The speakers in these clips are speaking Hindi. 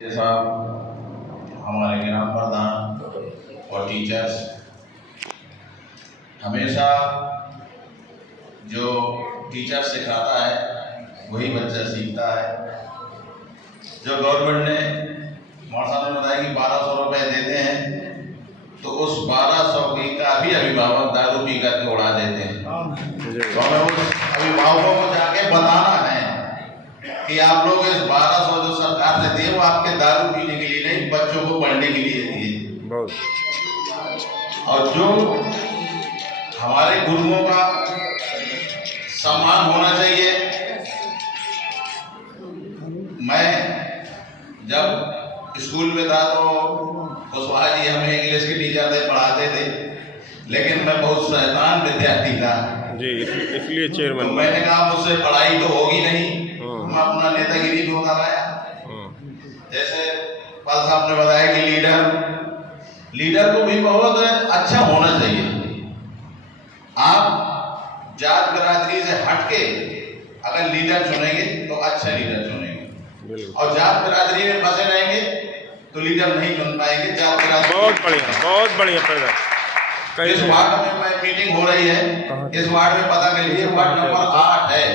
साहब, हमारे ग्राम प्रधान और टीचर्स हमेशा जो टीचर सिखाता है वही बच्चा सीखता है। जो गवर्नमेंट ने साहब ने बताया कि 1200 रुपये देते हैं, तो उस 1200 का भी अभिभावक दारू पी करके उड़ा देते हैं। तो हमें उस अभिभावकों को जाके बताना है कि आप लोग इस 1200 जो सरकार ने दिए वो आपके दारू पीने के लिए नहीं, बच्चों को पढ़ने के लिए दिए। और जो हमारे गुरुओं का सम्मान होना चाहिए। मैं जब स्कूल में था तो कुशवाहा जी हमें इंग्लिश के टीचर थे, पढ़ाते थे, लेकिन मैं बहुत शैतान विद्यार्थी था जी, इसलिए चेयरमैन। तो मैंने कहा मुझसे पढ़ाई तो होगी नहीं, मैं अपना नेतागिरी भी होता रहा। जैसे पाल साहब ने बताया कि लीडर को भी बहुत अच्छा होना चाहिए। आप जात बिरादरी से हटके अगर लीडर चुनेंगे तो अच्छा लीडर चुनेंगे, और जात बिरादरी में फंसे रहेंगे तो लीडर नहीं चुन पाएंगे। जात बिरादरी बहुत बढ़िया इस वार्ड में मीटिंग हो रही है, इस वार्ड में पता कर लीजिए, वार्ड नंबर 8 है।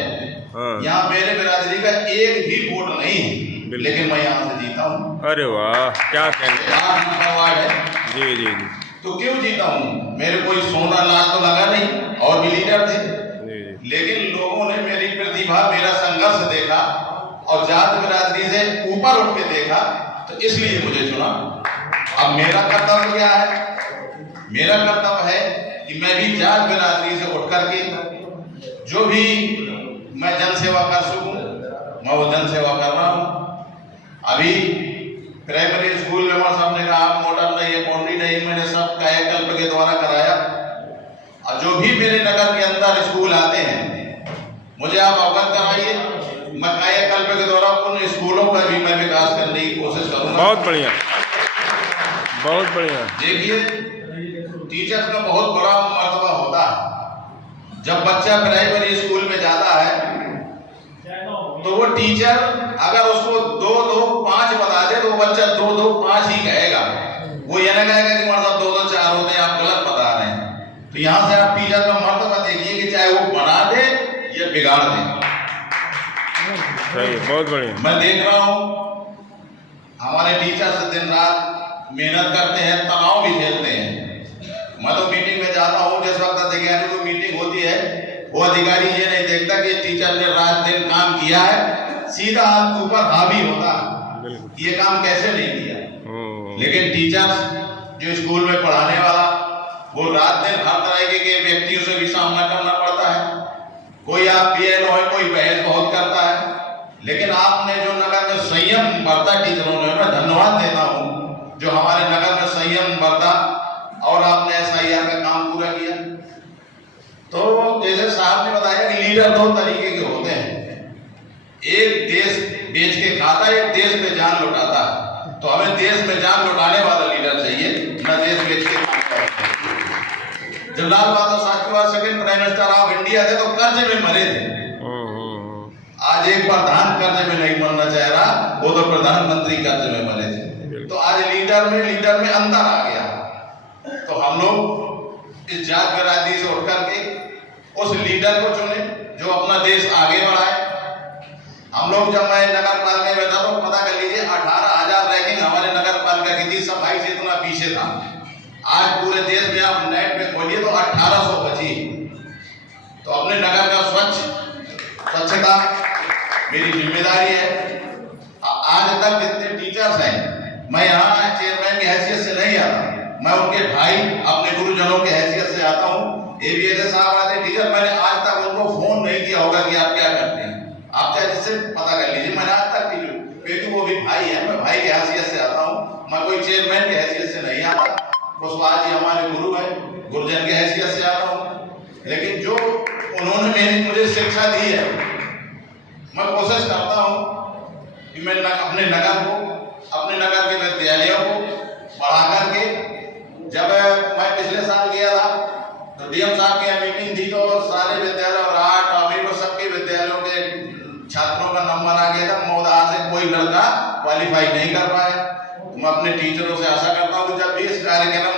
यहाँ मेरे बिरादरी का एक भी वोट नहीं है, लेकिन मैं यहाँ से जीता हूँ। अरे वाह, क्या कहने। 8 नंबर वार्ड है जी जी जी। तो क्यों जीता हूँ? मेरे कोई सोना लाल तो लगा नहीं, और भी लीडर थे, लेकिन लोगों ने मेरी प्रतिभा, मेरा संघर्ष देखा और जात बिरादरी से ऊपर उठ के देखा, तो इसलिए मुझे चुना। अब मेरा कर्तव्य क्या है? मेरा कर्तव्य है कि मैं भी जात बिरादरी से उठ करके जो भी मैं जन सेवा कर सकूं, मैं वो जन सेवा कर रहा हूं। अभी प्राइमरी स्कूल में हमारे सामने कहा मोटर नहीं है, बाउंड्री नहीं, मैंने सब कायाकल्प के द्वारा कराया। और जो भी मेरे नगर के अंदर स्कूल आते हैं, मुझे आप अवगत कराइए, मैं कायाकल्प के द्वारा उन स्कूलों का भी मैं विकास करने की कोशिश करूंगा। बहुत बढ़िया। देखिए, टीचर्स का बहुत बड़ा मर्तबा होता है। जब बच्चा प्राइमरी स्कूल में जाता है तो वो टीचर अगर उसको 2 2 5 बता दे तो वो बच्चा 2 2 5 ही कहेगा। वो ये ना कहेगा कि मतलब 2 2 4 होते हैं, आप गलत बता रहे हैं। तो यहाँ से आप टीचर का मर्तबा देखिए कि चाहे वो बना दे या बिगाड़ दे। बहुत बढ़िया। मैं देख रहा हूँ हमारे टीचर्स दिन रात मेहनत करते हैं, तनाव भी झेलते हैं। मैं तो मीटिंग में जाता हूँ, जिस वक्त अधिकारी को मीटिंग होती है, वो अधिकारी ये नहीं देखता कि टीचर ने रात दिन काम किया है, सीधा आपके ऊपर हावी होता है ये काम कैसे नहीं किया। लेकिन टीचर्स जो स्कूल में पढ़ाने वाला, वो रात दिन हर तरह के व्यक्तियों से भी सामना करना पड़ता है। कोई आप बीएलओ है, कोई बहस बहुत करता है, लेकिन आपने जो नगर में संयम बरता, टीचरों ने, मैं धन्यवाद देता हूँ जो हमारे नगर में संयम बरता और आपने SIR का काम पूरा किया। तो जैसे साहब ने बताया कि लीडर 2 तरीके के होते हैं, एक देश बेच के खाता है, एक देश में जान लुटाता है। तो हमें देश में जान लुटाने वाला लीडर चाहिए, न देश बेच के खाता। जब Lal Bahadur Shastri second prime minister of India थे तो कर्ज में मरे थे। आज एक प्रधान कर्ज में नहीं मरना चाह रहा, वो तो प्रधानमंत्री कर्ज में मरे थे। तो आज लीडर में अंतर आ गया। तो हम लोग इस जात बिरादरी से उठ करके उस लीडर को चुने जो अपना देश आगे बढ़ाए। हम लोग जब मैं नगर पालिका में था तो पता कर लीजिए 18,000 रैंकिंग हमारे नगर पालिका की थी, सफाई से इतना पीछे था। आज पूरे देश में आप नेट में खोलिए तो 1800 बची। तो अपने नगर का स्वच्छता मेरी जिम्मेदारी है। आज तक जितने टीचर्स हैं, मैं यहाँ चेयरमैन की हैसियत से नहीं आता, मैं उनके भाई, अपने गुरुजनों की हैसियत से आता हूँ। AVS साहब आते टीचर, मैंने आज तक उनको फोन नहीं किया होगा कि आप क्या करते हैं, आप चाहे जिससे पता कर लीजिए, मैंने आज तक नहीं, क्योंकि वो भी भाई है, मैं भाई की हैसियत से आता हूँ, मैं कोई चेयरमैन की हैसियत से नहीं आता। कुशवाहा जी हमारे गुरु है, गुरुजन की हैसियत से आता हूँ। लेकिन जो उन्होंने मुझे शिक्षा दी है, मैं कोशिश करता हूँ कि मैं अपने नगर के विद्यालयों को बढ़ा करके, जब मैं पिछले साल गया था तो DM साहब की मीटिंग थी, तो सारे विद्यालय और 8 अभी वो सबके विद्यालयों के छात्रों का नंबर आ गया था। मौदा से कोई लड़का क्वालिफाई नहीं कर पाए। तो मैं अपने टीचरों से आशा करता हूँ कि जब भी इस कार्यक्रम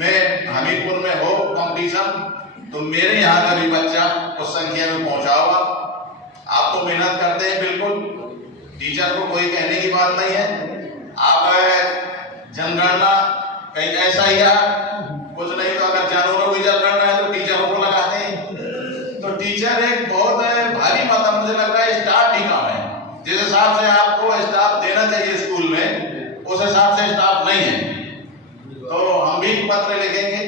में हमीरपुर में हो कंपटीशन तो मेरे यहाँ का भी बच्चा उस संख्या में पहुंचा होगा। आप तो मेहनत करते हैं बिल्कुल, टीचर को कोई कहने की बात नहीं है। आप जनगणना कहीं ऐसा ही कुछ नहीं, तो अगर जानवरों की जनगणना है तो टीचरों को लगाते हैं। तो टीचर एक बहुत भारी मतलब मुझे लग रहा है स्टाफ ही काम है। जिस हिसाब से आपको स्टाफ देना चाहिए स्कूल में उस हिसाब से स्टाफ नहीं है। तो हम भी पत्र लिखेंगे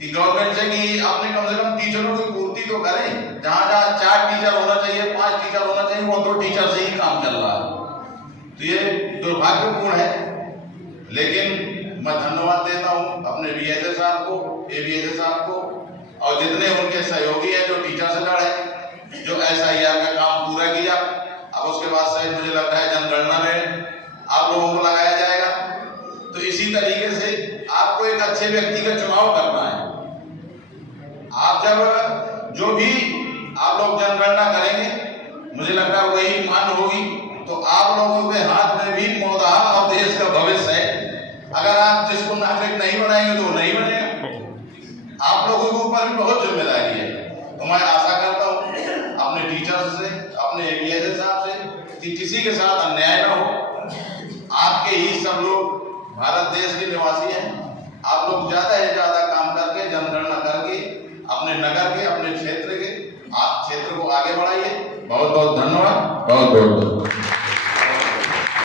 कि गवर्नमेंट से कि आपने कम से कम टीचरों की पूर्ति तो करें। जहाँ जहाँ 4 टीचर होना चाहिए, 5 टीचर होना चाहिए, वो 2 टीचर से ही काम चल रहा है। तो ये दुर्भाग्यपूर्ण है। लेकिन मैं धन्यवाद देता हूँ अपने बीएसए साहब को, एबीएसए साहब को और जितने उनके सहयोगी हैं जो टीचर से लड़े, जो SIR का काम पूरा किया। अब उसके बाद शायद मुझे लग रहा है जनगणना में आप लोगों को लगाया जाएगा। तो इसी तरीके से आपको एक अच्छे व्यक्ति का चुनाव करना है। आप जब जो भी आप लोग जनगणना करेंगे, मुझे लग रहा है वही मान होगी। तो आप लोगों के हाथ में भी मौदा और देश का भविष्य है। अगर आप जिसको नागरिक नहीं बनाएंगे तो वो नहीं बनेगा। आप लोगों के ऊपर भी बहुत जिम्मेदारी है। तो मैं आशा करता हूँ अपने टीचर्स से, अपने एबीएसए साहब से कि किसी के साथ अन्याय ना हो। आपके ही सब लोग भारत देश के निवासी हैं। आप लोग ज्यादा से ज्यादा काम करके जनगणना करके अपने नगर के, अपने क्षेत्र के, आप क्षेत्र को आगे बढ़ाइए। बहुत बहुत धन्यवाद। बहुत बहुत